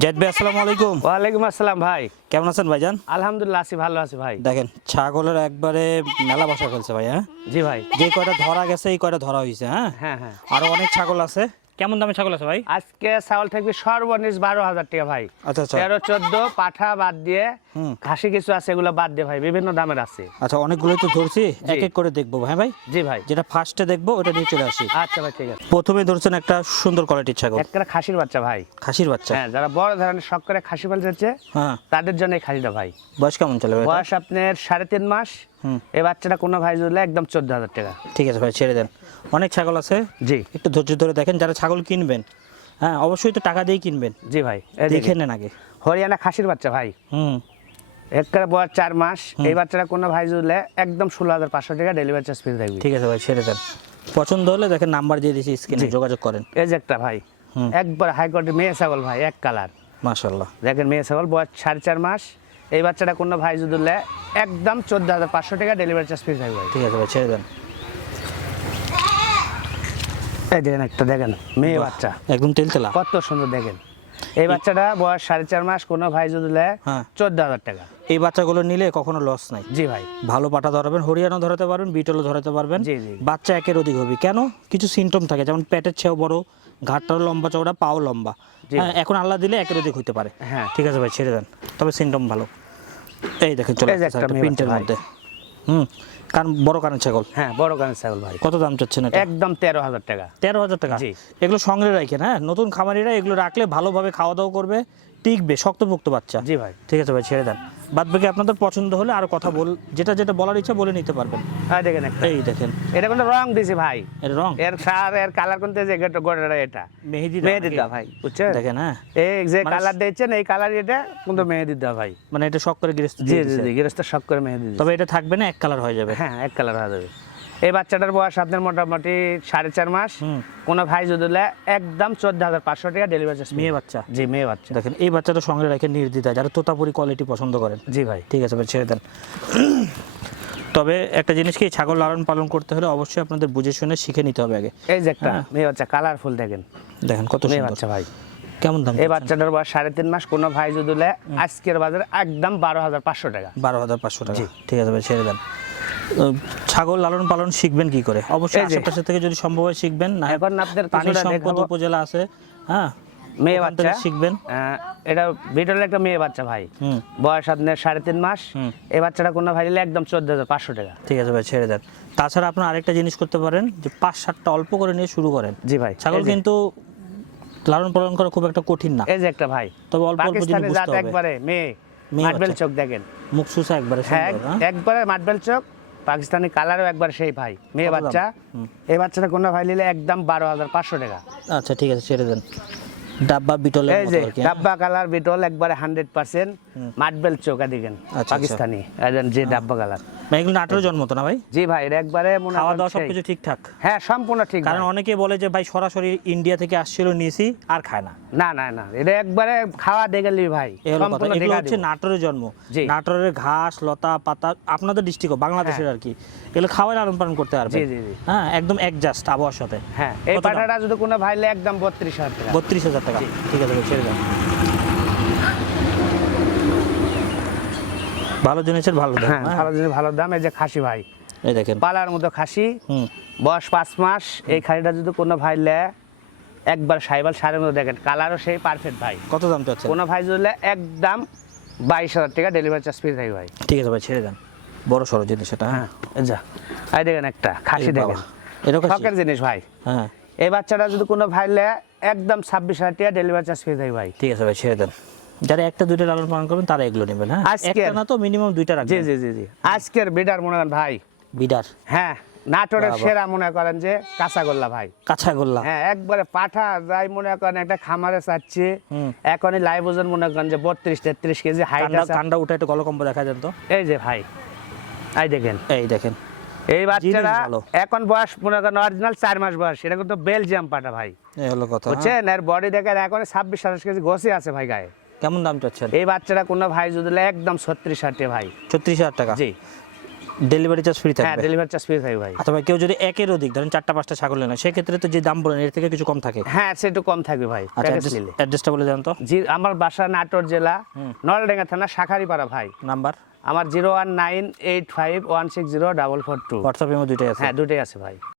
জাহিদ ভাই আসসালামু আলাইকুম। ওয়ালাইকুম আসসালাম ভাই। কেমন আছেন ভাইজান? আলহামদুলিল্লাহ আছি, ভালো আছি ভাই। দেখেন ছাগলের একবারে মেলা বসা ফেলছে ভাই। হ্যাঁ জি ভাই। যে কয়টা ধরা গেছে এই কয়টা ধরা হয়েছে। হ্যাঁ হ্যাঁ হ্যাঁ, আরো অনেক ছাগল আছে। কেমন দামে ছাগল আছে ভাই? আজকে ছাগল থাকবে সর্বনিম্ন 12,000 টাকা ভাই। আচ্ছা আচ্ছা 13-14 পাঠা বাদ দিয়ে হুম খাসি কিছু আছে, এগুলো বাদ দিয়ে ভাই বিভিন্ন দামের আছে। আচ্ছা অনেকগুলোই তো ধরছি, এক এক করে দেখবো। হ্যাঁ ভাই, জি ভাই। যেটা ফার্স্টে দেখবো ওটা নিয়ে চলে আসি। আচ্ছা ভাই ঠিক আছে। প্রথমে ধরছেন একটা সুন্দর কোয়ালিটির ছাগল, একটা খাসির বাচ্চা ভাই। খাসির বাচ্চা। হ্যাঁ, যারা বড় ধরনের শখ করে খাসি পালতে যাচ্ছে হ্যাঁ তাদের জন্য এই খাসিটা ভাই। বয়স কেমন চলে ভাই? বয়স আপনার 3.5 মাস। হুম এই বাচ্চাটা কোনো ভাই জুড়লে একদম 14,000 টাকা। ঠিক আছে ভাই, ছেড়ে দেন। অনেক ছাগল আছে, জি একটু ধৈর্য ধরে দেখেন। যারা ছাগল কিনবেন হ্যাঁ অবশ্যই তো টাকা দিয়ে কিনবেন, জি ভাই। এই দেখে দেখেন, নেন আগে। হরিয়ানা খাসির বাচ্চা ভাই। হুম একটা বয়স 4 মাস। এই বাচ্চাটা কোনো ভাই জুড়লে একদম 16,500 টাকা ডেলিভারি চার্জ ফ্রি থাকবে। ঠিক আছে ভাই, ছেড়ে দেন। পছন্দ হলে দেখেন নাম্বার দিয়ে দিয়েছি স্ক্রিনে, যোগাযোগ করেন। এই যে একটা ভাই, হুম। একবার হাই কোয়ালিটি মেয়ে ছাগল ভাই, এক কালার। মাশাআল্লাহ। দেখেন মেয়ে ছাগল, বয়স 4.5 মাস। এই বাচ্চাটা কোনো ভাই যদি নেয় একদম 14,500 টাকা ডেলিভারি চার্জ ফ্রি থাকবে ভাই। ঠিক আছে ভাই, ছেড়ে দেন। এই দেখেন একটা, দেখেন মেয়ে বাচ্চা একদম তেলতেলা। কত সুন্দর দেখেন। এই বাচ্চাটা বয়স 4.5 মাস, কোনো ভাই যদি নেয় হ্যাঁ 14,000 টাকা। এই বাচ্চাগুলো নিলে কখনো লস নাই। জি ভাই। ভালো পাঠা ধরাবেন, হরিয়ানা ধরাতে পারবেন, বিটলও ধরাতে পারবেন। জি জি। বাচ্চা একের অধিক হবে। কেন? কিছু সিমটম থাকে, যেমন পেটের ছেও বড়, ঘাটটাও লম্বা চওড়া, পাও লম্বা। জি। হ্যাঁ এখন আল্লাহ দিলে একের অধিক হতে পারে। হ্যাঁ ঠিক আছে ভাই, ছেড়ে দেন। তবে সিমটম ভালো। এই দেখেন চলে এই যে আসছে একটা একটা মেয়ে প্রিন্টের বাচ্চা ভাই। মধ্যে। হুম কারণ বড় কানের ছাগল। হ্যাঁ, বড় কানের ছাগল ভাই। কত দাম চাচ্ছেন এটা? একদম 13,000 টাকা। 13,000 টাকা। জি। এগুলো সঙ্গে রাখেন। হ্যাঁ নতুন খামারিরা এগুলো রাখলে ভালোভাবে খাওয়া দাওয়া করবে, টিকবে, শক্তপোক্ত বাচ্চা। জি ভাই। ঠিক আছে ভাই, ছেড়ে দেন। বাদ বাকি আপনাদের পছন্দ হলে আরো কথা যেটা যেটা বলার ইচ্ছা বলে নিতে পারবেন। হ্যাঁ দেখেন একটা, এই দেখেন এটা কিন্তু রং দিছি ভাই। এর রং এর সার এর কালার কোনতে যে গোড়াটা এটা মেহেদি মেহেদিটা ভাই, বুঝছেন? দেখেন। হ্যাঁ এই যে মানে কালার দিয়েছেন এই কালার এটা কিন্তু মেহেদিটা ভাই। মানে এটা শখ করে গৃহস্থ জি দিয়ে জি দিছে। জি, গৃহস্থ শখ করে মেহেদি দিয়েছে। তবে এটা থাকবে না, এক কালার হয়ে যাবে। হ্যাঁ, এক কালার হয়ে যাবে। এই বাচ্চাটার বয়স আপনার মোটামুটি 4.5 মাস। হুম কোনো ভাই যদি নেয় একদম 14,500 টাকা ডেলিভারি চার্জ। মেয়ে বাচ্চা। জি, মেয়ে বাচ্চা। দেখেন এই বাচ্চাটা সঙ্গে রেখে নির্দ্বিধায়, যারা তোতাপুরি কোয়ালিটি পছন্দ করেন। জি ভাই। ঠিক আছে ভাই, ছেড়ে দেন। তবে একটা জিনিস কি, ছাগল লালন পালন করতে হলে অবশ্যই আপনাদের বুঝে শুনে শিখে নিতে হবে আগে। এই যে একটা হ্যাঁ। মেয়ে বাচ্চা, কালারফুল দেখেন। দেখেন কত মেয়ে সুন্দর। বাচ্চা ভাই। কেমন দাম? এই বাচ্চাটার বয়স 3.5 মাস। কোনো ভাই যদি নেয় আজকের বাজারে একদম 12,500 টাকা। 12,500 টাকা। জি। ঠিক আছে ভাই, ছেড়ে দেন। ছাগল লালন পালন শিখবেন কি করে? অবশ্যই এই যে। আশেপাশে থেকে যদি সম্ভব হয় শিখবেন, না হয় এখন আপনাদের পানি কিছুটা সম্পদ দেখাবো। উপজেলা আছে। হ্যাঁ মেয়ে ওখান থেকে বাচ্চা শিখবেন। এটা বিটলের একটা মেয়ে বাচ্চা ভাই। হুম বয়স আপনার 3.5 মাস। হুম। এই বাচ্চাটা কোনো ভাই নিলে একদম 14,500 টাকা। ঠিক আছে ভাই, ছেড়ে দেন। তাছাড়া আপনার আরেকটা জিনিস করতে পারেন, যে 5-7টা অল্প করে নিয়ে শুরু করেন। জি ভাই। ছাগল এই যে- কিন্তু লালন পালন করা খুব একটা কঠিন না, এই যে একটা ভাই, তবে অল্প অল্প জিনিস পাকিস্তানি জাত, বুঝতে হবে। একবারে মেয়ে মেয়ে মাটবেল বাচ্চা। চোখ দেখেন। মুখ সুসা একবারে হ্যাঁ, সুন্দর। হ্যাঁ? একবারে মাটবেল চোখ, পাকিস্তানি কালারও একবার সেই ভাই, মেয়ে কত দাম? বাচ্চা। হুম। এই বাচ্চাটা কোনো ভাই নিলে একদম 12,500 টাকা। আচ্ছা ঠিক আছে, ছেড়ে দেন। ডাব্বা বিটলের এই মতো যে আর কি। হ্যাঁ? ডাব্বা কালার বিটল, একবারে 100% মাটবেল চোখ দেখেন, আচ্ছা। পাকিস্তানি। এই যে ডাব্বা কালার। মানে এগুলো নাটোরের জন্ম তো না ভাই? জি ভাই, এটা একবারে মনে খাওয়া করেন দাওয়া সেই। সবকিছু ঠিকঠাক? হ্যাঁ, সম্পূর্ণ ঠিক কারণ ভাই। অনেকে বলে যে ভাই সরাসরি ইন্ডিয়া থেকে আসছিল, নিয়েছি আর খায় না। না না না, এটা একবারে খাওয়া দেখলি ভাই, এই হলো কথা। সম্পূর্ণ এগুলো দেখা হচ্ছে দিব। নাটোরের জন্ম। জি। নাটোরের ঘাস লতা পাতা আপনাদের ডিস্ট্রিক্ট বাংলাদেশের আর কি, এগুলো খাওয়াই লালন পালন করতে পারবে। জি জি জি। হ্যাঁ একদম অ্যাডজাস্ট আবহাওয়ার সাথে। হ্যাঁ, এই কত দাম? পাঠাটা যদি কোনো ভাই নিলে একদম 32,000 টাকা। 32,000 টাকা। জি। ঠিক আছে ভাই, ছেড়ে দেন। ভালো জিনিসের ভালো দাম। হ্যাঁ, হ্যাঁ? ভালো জিনিস ভালো দাম। এই যে খাসি ভাই, এই দেখেন। পালার মতো খাসি, হুম বয়স 5 মাস। এই খাসিটা যদি কোনো ভাই নেয় একবার সাইবাল সারের মতো দেখেন, কালারও সেই পারফেক্ট ভাই। কত দাম চাচ্ছেন? কোনো ভাই যদি নেয় একদম 22,000 টাকা ডেলিভারি চার্জ ফ্রি থাকবে ভাই। ঠিক আছে ভাই, ছেড়ে দেন। বড় সড়ো জিনিস এটা। হ্যাঁ হ্যাঁ, এই যা এই দেখেন একটা খাসি এই বাবা, দেখেন, এটাও খাসি? শখের জিনিস ভাই। হ্যাঁ এই বাচ্চাটা যদি কোনো ভাই নেয় একদম 26,000 টাকা ডেলিভারি চার্জ ফ্রি থাকবে ভাই। ঠিক আছে ভাই, ছেড়ে দেন। যারা একটা দুইটা লালন পালন করবেন তারা এগুলো নেবেন। হ্যাঁ আজকের- একটা না তো মিনিমাম দুইটা জি রাখবেন। জি জি জি। আজকের বিডার মনে করেন ভাই, বিডার হ্যাঁ নাটোরের বাবা। সেরা মনে করেন যে কাঁচাগোল্লা ভাই। কাঁচাগোল্লা। হ্যাঁ, একবারে পাঠা যাই মনে করেন একটা খামারে চাচ্ছে। হুম। এখনই লাইভ ওজন মনে করেন যে 32-33 কেজি হাইট কান্ডা আছে। কান্ডা উঠে একটু গলকম্ব দেখা যান তো। এই যে ভাই, এই দেখেন এই দেখেন এই বাচ্চাটা ভালো। এখন বয়স মনে করেন অরিজিনাল 4 মাস বয়স। এটা কিন্তু বেলজিয়াম পাঠা ভাই, এই হলো কথা। হ্যাঁ? বুঝছেন? এর বডি দেখেন এখন 26-27 কেজি গোসি আছে ভাই গায়ে। কেমন দাম চাচ্ছেন? এই বাচ্চাটা কোনো ভাই যদি নেয় একদম 36,000 টাকা ভাই। 36,000 টাকা। জি। ডেলিভারি চার্জ ফ্রি হ্যাঁ থাকবে। ডেলিভারি চার্জ ফ্রি থাকবে ভাই। অথবা কেউ যদি একের অধিক ধরেন 4টা 5টা ছাগল নেন সেক্ষেত্রে তো যে দাম বলেন এর থেকে কিছু কম থাকে। হ্যাঁ সে একটু কম থাকবে ভাই আচ্ছা প্যাকেজ নিলে। অ্যাড্রেসটা বলে দেন তো। জি আমার বাসা নাটোর জেলা নলডাঙ্গা থানা শাখারিপাড়া ভাই। নাম্বার? আমার 01985160442। হোয়াটসঅ্যাপ ইমো দুইটাই আছে? হ্যাঁ দুটোই আছে ভাই।